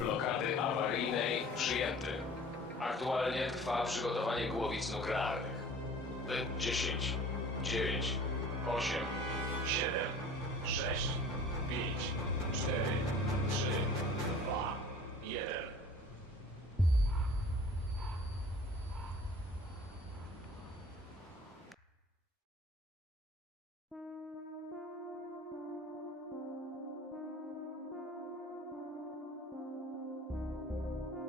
blokady awaryjnej przyjęty. Aktualnie trwa przygotowanie głowic nuklearnych. 10, 9, 8, 7, 6,